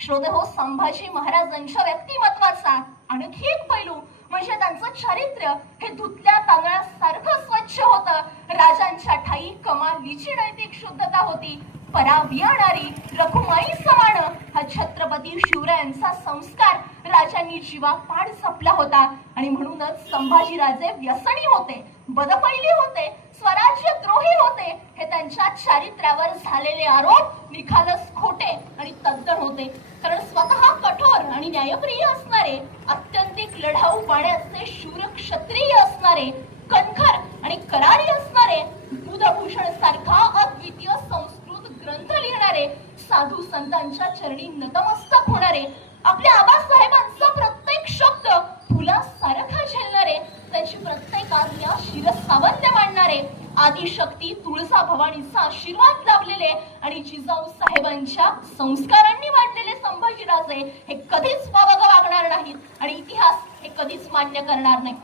श्रोते हो संभाजी महाराजांच्या व्यक्तिमत्वाचा आणखी एक पैलू म्हणजे त्यांचं चारित्र्य. हे धुतल्या तांदळासारखं स्वच्छ होतं. राजांच्या ठाई कमालीची नैतिक शुद्धता होती. परावी आणणारी रखुमाई समान. हा छत्रपती शिवरायांचा संस्कार राजांनी जीवापाड जपला होता. आणि म्हणूनच संभाजीराजे व्यसनी होते बदपैली होते स्वराज्य द्रोही होते. हे त्यांच्या चारित्र्यावर झालेले आरोप निखालस खोटे होते. कारण स्वतः कठोर आणि न्यायप्रिय असणारे अत्यंतिक लढाऊ पाण्याचे शूर क्षत्रिय असणारे कणखर आणि करारी असणारे बुधभूषण सारखा अद्वितीय संस्कृत ग्रंथ लिहिणारे साधू संतांच्या चरणी नतमस्तक होणारे आपल्या आबासाहेबांचा प्रत्येक शब्द फुलासारखा झेलणारे त्यांची प्रत्येक आज्ञा शिरसावंत आदिशक्ती तुळसा भवानीचा आशीर्वाद लाभलेले आणि जिजाऊ साहेबांच्या संस्कारांनी वाढलेले संभाजीराजे हे कधीच वावग वागणार नाहीत आणि इतिहास हे कधीच मान्य करणार नाही.